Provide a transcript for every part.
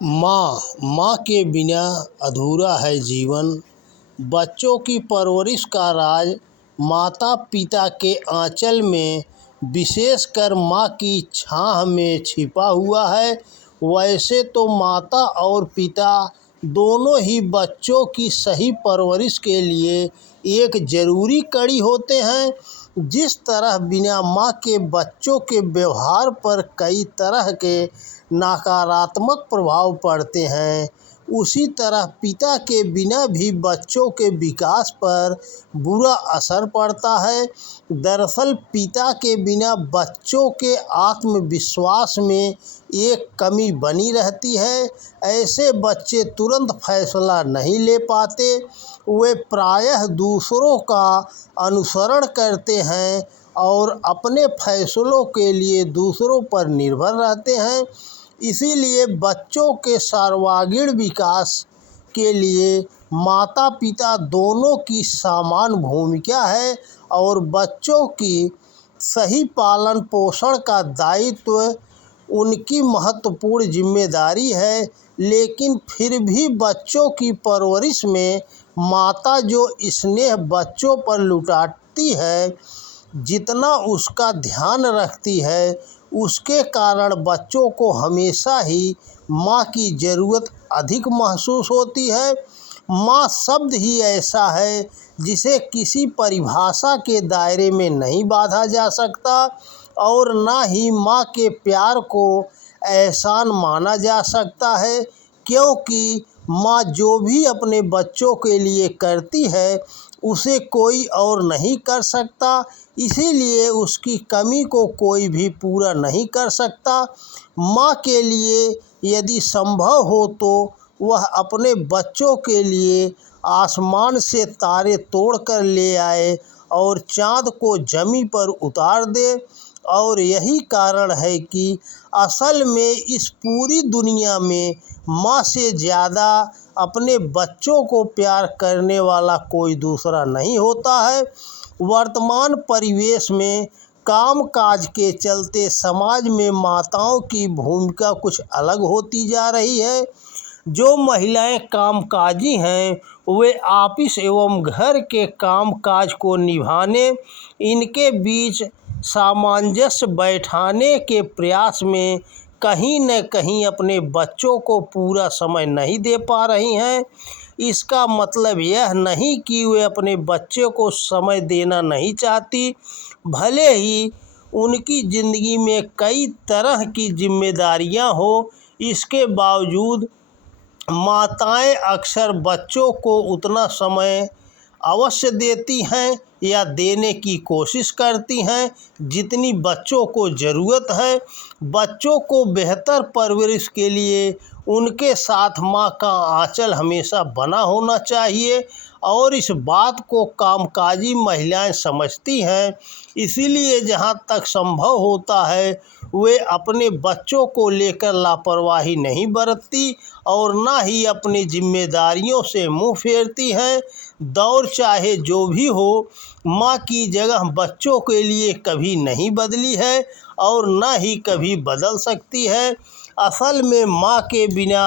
माँ के बिना अधूरा है जीवन। बच्चों की परवरिश का राज माता पिता के आंचल में, विशेषकर माँ की छाह में छिपा हुआ है। वैसे तो माता और पिता दोनों ही बच्चों की सही परवरिश के लिए एक ज़रूरी कड़ी होते हैं। जिस तरह बिना माँ के बच्चों के व्यवहार पर कई तरह के नकारात्मक प्रभाव पड़ते हैं, उसी तरह पिता के बिना भी बच्चों के विकास पर बुरा असर पड़ता है। दरअसल पिता के बिना बच्चों के आत्मविश्वास में एक कमी बनी रहती है। ऐसे बच्चे तुरंत फैसला नहीं ले पाते, वे प्रायः दूसरों का अनुसरण करते हैं और अपने फैसलों के लिए दूसरों पर निर्भर रहते हैं। इसीलिए बच्चों के सर्वांगीण विकास के लिए माता पिता दोनों की समान भूमिका है और बच्चों की सही पालन पोषण का दायित्व उनकी महत्वपूर्ण जिम्मेदारी है। लेकिन फिर भी बच्चों की परवरिश में माता जो स्नेह बच्चों पर लुटाती है, जितना उसका ध्यान रखती है, उसके कारण बच्चों को हमेशा ही माँ की ज़रूरत अधिक महसूस होती है। माँ शब्द ही ऐसा है जिसे किसी परिभाषा के दायरे में नहीं बांधा जा सकता और ना ही माँ के प्यार को एहसान माना जा सकता है, क्योंकि माँ जो भी अपने बच्चों के लिए करती है उसे कोई और नहीं कर सकता, इसीलिए उसकी कमी को कोई भी पूरा नहीं कर सकता। माँ के लिए यदि संभव हो तो वह अपने बच्चों के लिए आसमान से तारे तोड़कर ले आए और चाँद को ज़मीन पर उतार दे। और यही कारण है कि असल में इस पूरी दुनिया में माँ से ज़्यादा अपने बच्चों को प्यार करने वाला कोई दूसरा नहीं होता है। वर्तमान परिवेश में कामकाज के चलते समाज में माताओं की भूमिका कुछ अलग होती जा रही है। जो महिलाएं कामकाजी हैं, वे ऑफिस एवं घर के कामकाज को निभाने, इनके बीच सामंजस्य बैठाने के प्रयास में कहीं न कहीं अपने बच्चों को पूरा समय नहीं दे पा रही हैं। इसका मतलब यह नहीं कि वे अपने बच्चे को समय देना नहीं चाहती, भले ही उनकी ज़िंदगी में कई तरह की जिम्मेदारियां हो, इसके बावजूद माताएं अक्सर बच्चों को उतना समय अवश्य देती हैं या देने की कोशिश करती हैं जितनी बच्चों को ज़रूरत है। बच्चों को बेहतर परवरिश के लिए उनके साथ माँ का आंचल हमेशा बना होना चाहिए और इस बात को कामकाजी महिलाएं समझती हैं। इसीलिए जहाँ तक संभव होता है वे अपने बच्चों को लेकर लापरवाही नहीं बरतती और ना ही अपनी जिम्मेदारियों से मुंह फेरती हैं। दौर चाहे जो भी हो, माँ की जगह बच्चों के लिए कभी नहीं बदली है और ना ही कभी बदल सकती है। असल में माँ के बिना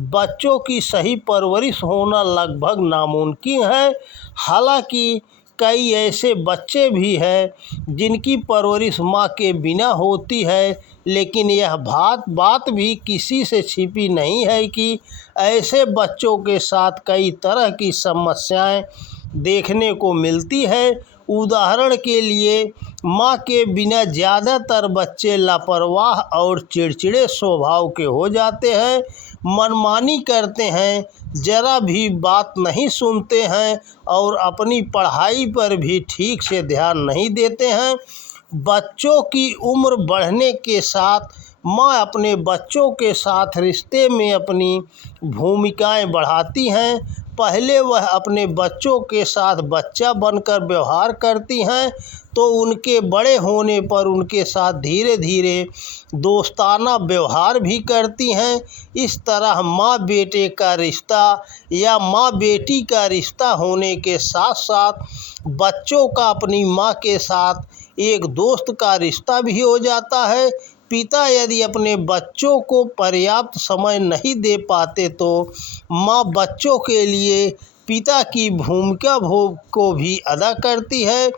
बच्चों की सही परवरिश होना लगभग नामुमकिन है। हालांकि कई ऐसे बच्चे भी हैं जिनकी परवरिश माँ के बिना होती है, लेकिन यह बात भी किसी से छिपी नहीं है कि ऐसे बच्चों के साथ कई तरह की समस्याएं देखने को मिलती है। उदाहरण के लिए, माँ के बिना ज़्यादातर बच्चे लापरवाह और चिड़चिड़े स्वभाव के हो जाते हैं, मनमानी करते हैं, ज़रा भी बात नहीं सुनते हैं और अपनी पढ़ाई पर भी ठीक से ध्यान नहीं देते हैं। बच्चों की उम्र बढ़ने के साथ माँ अपने बच्चों के साथ रिश्ते में अपनी भूमिकाएं बढ़ाती हैं। पहले वह अपने बच्चों के साथ बच्चा बनकर व्यवहार करती हैं, तो उनके बड़े होने पर उनके साथ धीरे धीरे दोस्ताना व्यवहार भी करती हैं। इस तरह माँ बेटे का रिश्ता या माँ बेटी का रिश्ता होने के साथ साथ बच्चों का अपनी माँ के साथ एक दोस्त का रिश्ता भी हो जाता है, पिता यदि अपने बच्चों को पर्याप्त समय नहीं दे पाते तो माँ बच्चों के लिए पिता की भूमिका को भी अदा करती है।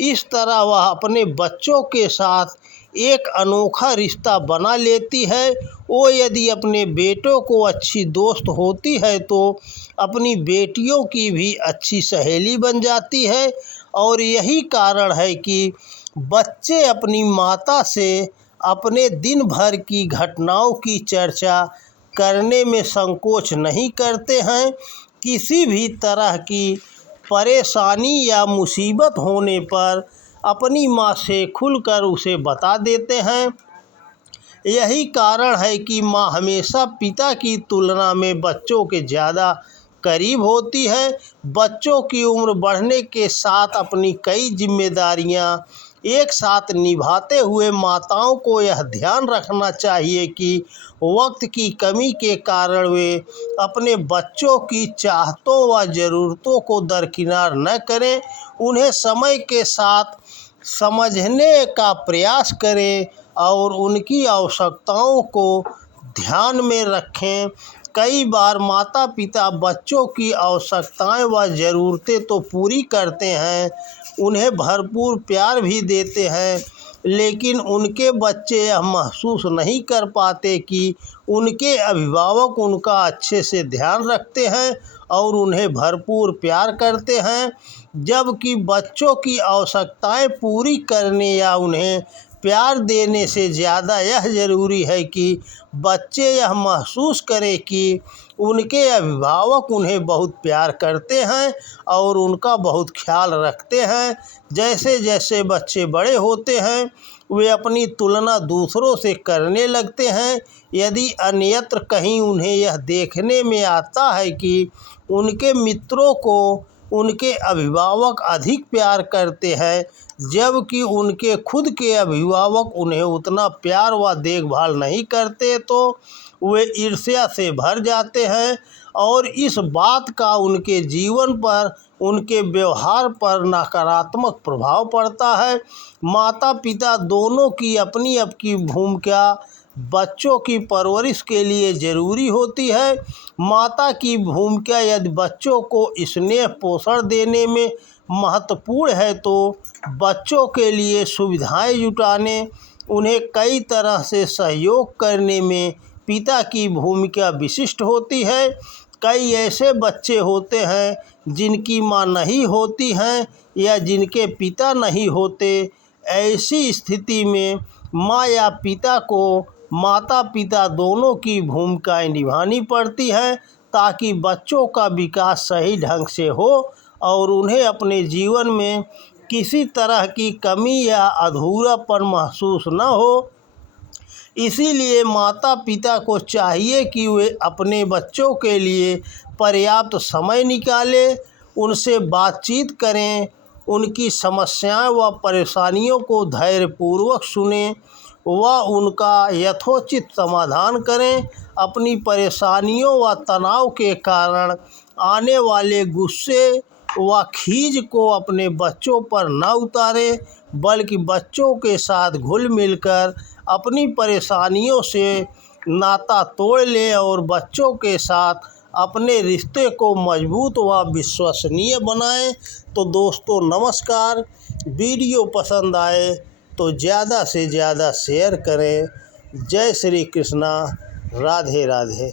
इस तरह वह अपने बच्चों के साथ एक अनोखा रिश्ता बना लेती है। वो यदि अपने बेटों को अच्छी दोस्त होती है तो अपनी बेटियों की भी अच्छी सहेली बन जाती है। और यही कारण है कि बच्चे अपनी माता से अपने दिन भर की घटनाओं की चर्चा करने में संकोच नहीं करते हैं। किसी भी तरह की परेशानी या मुसीबत होने पर अपनी माँ से खुलकर उसे बता देते हैं। यही कारण है कि माँ हमेशा पिता की तुलना में बच्चों के ज़्यादा करीब होती है। बच्चों की उम्र बढ़ने के साथ अपनी कई जिम्मेदारियां एक साथ निभाते हुए माताओं को यह ध्यान रखना चाहिए कि वक्त की कमी के कारण वे अपने बच्चों की चाहतों व ज़रूरतों को दरकिनार न करें। उन्हें समय के साथ समझने का प्रयास करें और उनकी आवश्यकताओं को ध्यान में रखें। कई बार माता पिता बच्चों की आवश्यकताएं व ज़रूरतें तो पूरी करते हैं, उन्हें भरपूर प्यार भी देते हैं, लेकिन उनके बच्चे यह महसूस नहीं कर पाते कि उनके अभिभावक उनका अच्छे से ध्यान रखते हैं और उन्हें भरपूर प्यार करते हैं। जबकि बच्चों की आवश्यकताएं पूरी करने या उन्हें प्यार देने से ज़्यादा यह ज़रूरी है कि बच्चे यह महसूस करें कि उनके अभिभावक उन्हें बहुत प्यार करते हैं और उनका बहुत ख्याल रखते हैं। जैसे जैसे बच्चे बड़े होते हैं वे अपनी तुलना दूसरों से करने लगते हैं। यदि अन्यत्र कहीं उन्हें यह देखने में आता है कि उनके मित्रों को उनके अभिभावक अधिक प्यार करते हैं जबकि उनके खुद के अभिभावक उन्हें उतना प्यार व देखभाल नहीं करते तो वे ईर्ष्या से भर जाते हैं और इस बात का उनके जीवन पर, उनके व्यवहार पर नकारात्मक प्रभाव पड़ता है। माता पिता दोनों की अपनी अपनी भूमिका बच्चों की परवरिश के लिए ज़रूरी होती है। माता की भूमिका यदि बच्चों को स्नेह पोषण देने में महत्वपूर्ण है तो बच्चों के लिए सुविधाएं जुटाने, उन्हें कई तरह से सहयोग करने में पिता की भूमिका विशिष्ट होती है। कई ऐसे बच्चे होते हैं जिनकी माँ नहीं होती हैं या जिनके पिता नहीं होते। ऐसी स्थिति में माँ या पिता को माता पिता दोनों की भूमिकाएं निभानी पड़ती हैं ताकि बच्चों का विकास सही ढंग से हो और उन्हें अपने जीवन में किसी तरह की कमी या अधूरापन महसूस न हो। इसीलिए माता पिता को चाहिए कि वे अपने बच्चों के लिए पर्याप्त समय निकालें, उनसे बातचीत करें, उनकी समस्याएं व परेशानियों को धैर्यपूर्वक सुनें व उनका यथोचित समाधान करें। अपनी परेशानियों व तनाव के कारण आने वाले गुस्से व खीज को अपने बच्चों पर न उतारें, बल्कि बच्चों के साथ घुल मिलकर अपनी परेशानियों से नाता तोड़ लें और बच्चों के साथ अपने रिश्ते को मजबूत व विश्वसनीय बनाएं। तो दोस्तों नमस्कार, वीडियो पसंद आए तो ज़्यादा से ज़्यादा शेयर करें। जय श्री कृष्णा, राधे राधे।